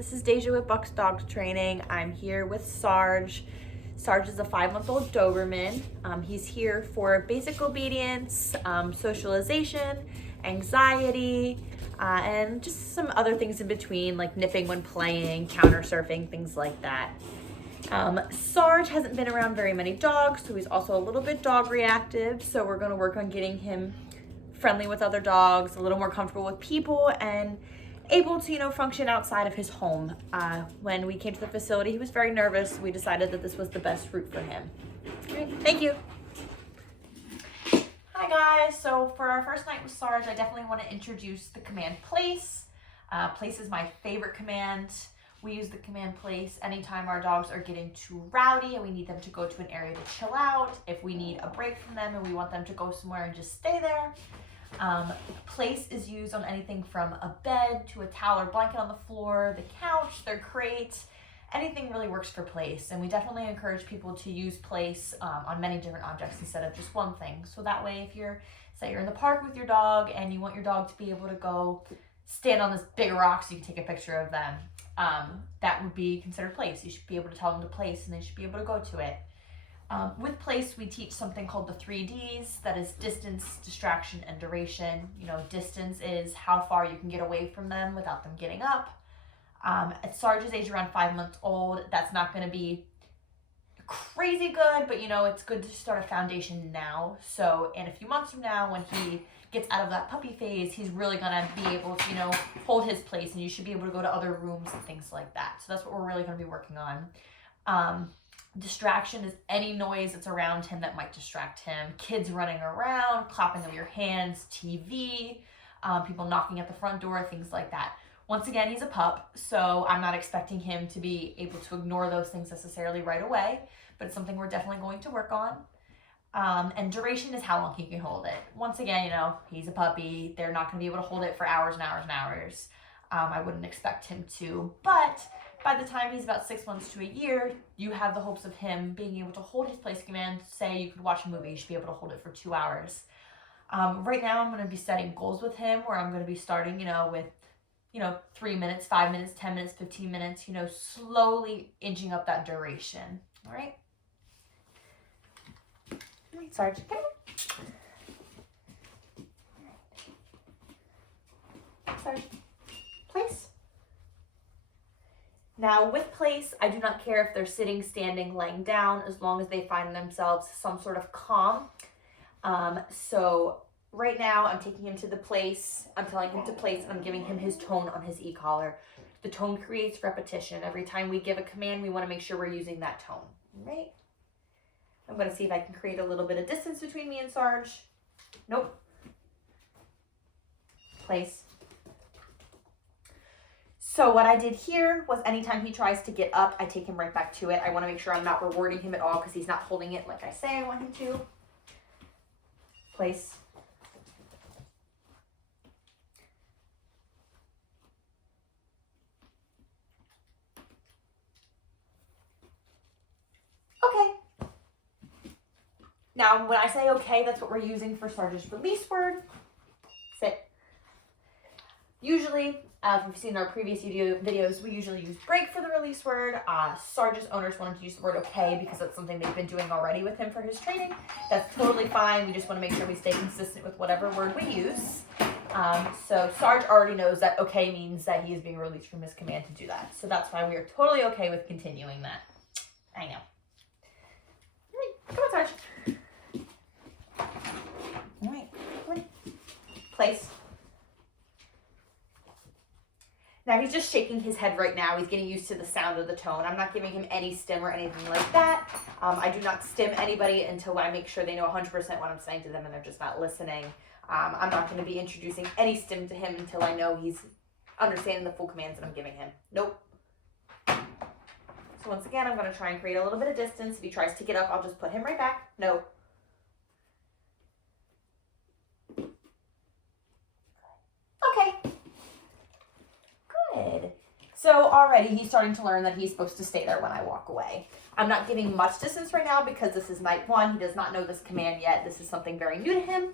this is Deja with Bucks Dog Training. I'm here with Sarge. Sarge is a 5-month-old Doberman. He's here for basic obedience, socialization, anxiety, and just some other things in between, like nipping when playing, counter surfing, things like that. Sarge hasn't been around very many dogs, so he's also a little bit dog reactive, so we're going to work on getting him friendly with other dogs, a little more comfortable with people, and able to, function outside of his home. When we came to the facility, he was very nervous. We decided that this was the best route for him. Great, thank you. Hi guys, so for our first night with Sarge, I definitely want to introduce the command place. Place is my favorite command. We use the command place anytime our dogs are getting too rowdy and we need them to go to an area to chill out, if we need a break from them and we want them to go somewhere and just stay there. Place is used on anything from a bed to a towel or blanket on the floor, the couch, their crate. Anything really works for place, and we definitely encourage people to use place on many different objects instead of just one thing. So that way, if say you're in the park with your dog and you want your dog to be able to go stand on this big rock so you can take a picture of them, that would be considered place. You should be able to tell them to place and they should be able to go to it. With place, we teach something called the 3Ds, that is distance, distraction, and duration. Distance is how far you can get away from them without them getting up. At Sarge's age, around 5 months old, that's not going to be crazy good, but it's good to start a foundation now. So in a few months from now, when he gets out of that puppy phase, he's really going to be able to, hold his place, and you should be able to go to other rooms and things like that. So that's what we're really going to be working on. Distraction is any noise that's around him that might distract him. Kids running around, clapping of your hands, TV, people knocking at the front door, things like that. Once again, he's a pup, so I'm not expecting him to be able to ignore those things necessarily right away, but it's something we're definitely going to work on. And duration is how long he can hold it. Once again, he's a puppy. They're not going to be able to hold it for hours and hours and hours. I wouldn't expect him to, but by the time he's about 6 months to a year, you have the hopes of him being able to hold his place command. Say you could watch a movie, you should be able to hold it for 2 hours. Right now, I'm going to be setting goals with him where I'm going to be starting, with 3 minutes, 5 minutes, 10 minutes, 15 minutes, slowly inching up that duration. All right? All right, Sarge, get over. Sarge, place. Now with place, I do not care if they're sitting, standing, laying down, as long as they find themselves some sort of calm. So right now I'm taking him to the place, I'm telling him to place, and I'm giving him his tone on his e-collar. The tone creates repetition. Every time we give a command, we want to make sure we're using that tone, right? I'm going to see if I can create a little bit of distance between me and Sarge. Nope. Place. So what I did here was anytime he tries to get up, I take him right back to it. I want to make sure I'm not rewarding him at all because he's not holding it like I say I want him to. Place. Okay. Now, when I say okay, that's what we're using for Sarge's release word. Sit. Usually, as we've seen in our previous videos, we usually use break for the release word. Sarge's owners wanted to use the word okay because that's something they've been doing already with him for his training. That's totally fine. We just want to make sure we stay consistent with whatever word we use. So Sarge already knows that okay means that he is being released from his command to do that. So that's why we are totally okay with continuing that. I know. All right, come on, Sarge. All right, come on. Place. Now he's just shaking his head right now. He's getting used to the sound of the tone. I'm not giving him any stim or anything like that. I do not stim anybody until I make sure they know 100% what I'm saying to them and they're just not listening. I'm not going to be introducing any stim to him until I know he's understanding the full commands that I'm giving him. Nope. So once again, I'm going to try and create a little bit of distance. If he tries to get up, I'll just put him right back. No. Okay. Good. So already he's starting to learn that he's supposed to stay there when I walk away. I'm not giving much distance right now because this is night one. He does not know this command yet. This is something very new to him.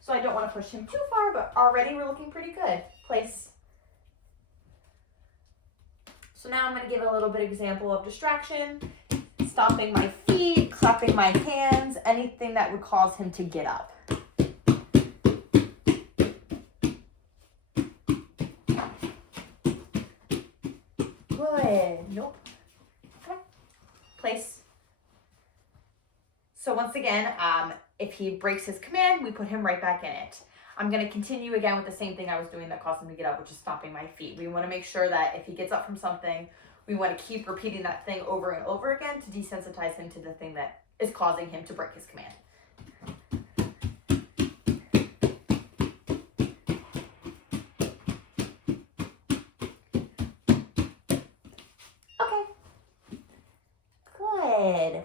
So I don't want to push him too far, but already we're looking pretty good. Place. So now I'm going to give a little bit example of distraction, stomping my feet, clapping my hands, anything that would cause him to get up. Good. Nope. Okay. Place. So once again, if he breaks his command, we put him right back in it. I'm going to continue again with the same thing I was doing that caused him to get up, which is stomping my feet. We want to make sure that if he gets up from something, we want to keep repeating that thing over and over again to desensitize him to the thing that is causing him to break his command. Okay. Good.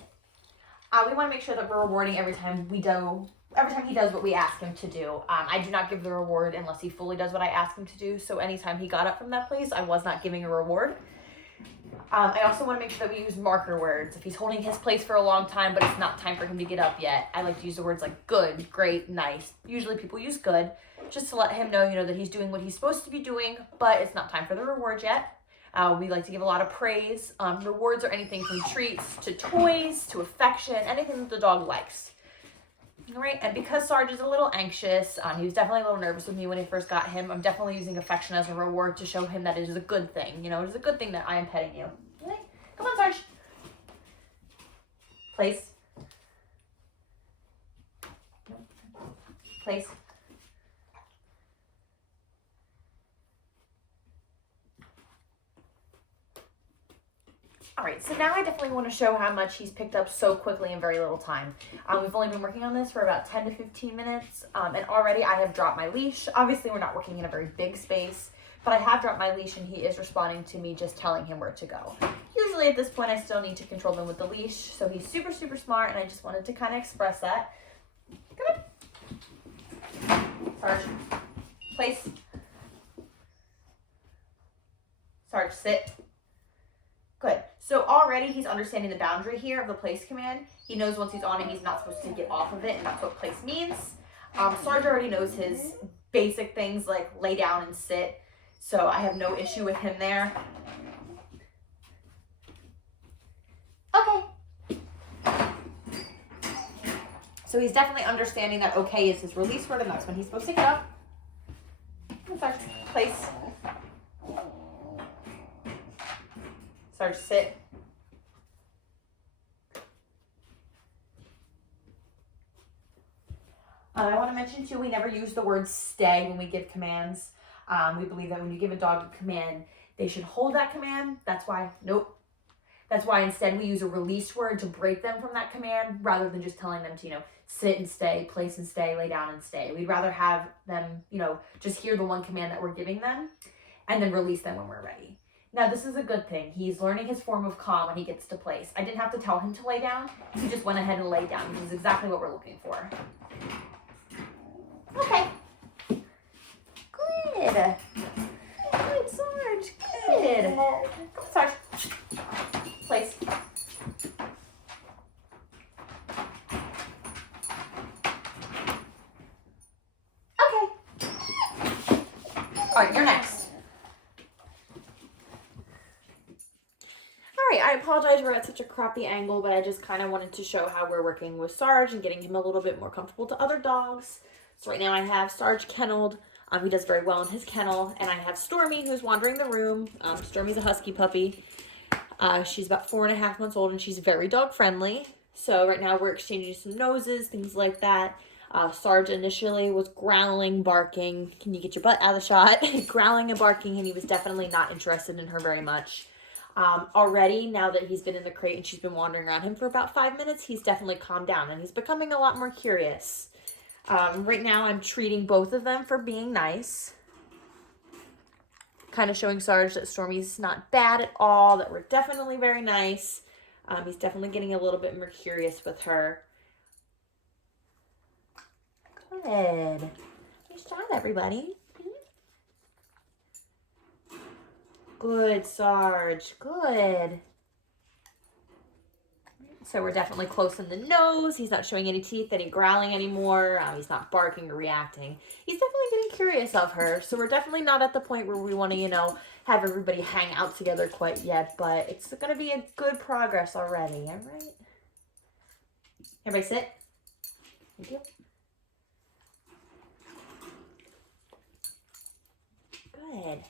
We want to make sure that we're rewarding every time he does what we ask him to do. I do not give the reward unless he fully does what I ask him to do. So anytime he got up from that place, I was not giving a reward. I also want to make sure that we use marker words. If he's holding his place for a long time, but it's not time for him to get up yet, I like to use the words like good, great, nice. Usually people use good, just to let him know, that he's doing what he's supposed to be doing, but it's not time for the reward yet. We like to give a lot of praise. Rewards are anything from treats to toys to affection, anything that the dog likes. All right, and because Sarge is a little anxious, he was definitely a little nervous with me when I first got him. I'm definitely using affection as a reward to show him that it is a good thing. It is a good thing that I am petting you. All right, come on, Sarge. Place. Place. All right, so now I definitely want to show how much he's picked up so quickly in very little time. We've only been working on this for about 10 to 15 minutes, and already I have dropped my leash. Obviously, we're not working in a very big space, but I have dropped my leash, and he is responding to me just telling him where to go. Usually at this point, I still need to control them with the leash, so he's super, super smart, and I just wanted to kind of express that. Come on. Sarge, place. Sarge, sit. Good. So already he's understanding the boundary here of the place command. He knows once he's on it, he's not supposed to get off of it, and that's what place means. Sarge already knows his basic things like lay down and sit, so I have no issue with him there. Okay. So he's definitely understanding that okay is his release word, and that's when he's supposed to get up. Sarge, place. Sarge, sit. I want to mention too, we never use the word stay when we give commands. We believe that when you give a dog a command, they should hold that command. That's why instead we use a release word to break them from that command rather than just telling them to, sit and stay, place and stay, lay down and stay. We'd rather have them, just hear the one command that we're giving them and then release them when we're ready. Now, this is a good thing. He's learning his form of calm when he gets to place. I didn't have to tell him to lay down. He just went ahead and laid down, which is exactly what we're looking for. Okay. Good. Good, Sarge. Good. Come on, Sarge. Place. Okay. All right, you're next. I apologize we're at such a crappy angle, but I just kind of wanted to show how we're working with Sarge and getting him a little bit more comfortable to other dogs. So right now I have Sarge kenneled. He does very well in his kennel. And I have Stormy, who's wandering the room. Stormy's a husky puppy. She's about 4.5 months old, and she's very dog friendly. So right now we're exchanging some noses, things like that. Sarge initially was growling, barking. Can you get your butt out of the shot? Growling and barking, and he was definitely not interested in her very much. Already, now that he's been in the crate and she's been wandering around him for about 5 minutes, he's definitely calmed down and he's becoming a lot more curious. Right now, I'm treating both of them for being nice. Kind of showing Sarge that Stormy's not bad at all, that we're definitely very nice. He's definitely getting a little bit more curious with her. Good. Nice job, everybody. Good, Sarge. Good. So we're definitely close in the nose. He's not showing any teeth, any growling anymore. He's not barking or reacting. He's definitely getting curious of her. So we're definitely not at the point where we want to, you know, have everybody hang out together quite yet. But it's going to be a good progress already. All right. Everybody sit. Thank you. Good.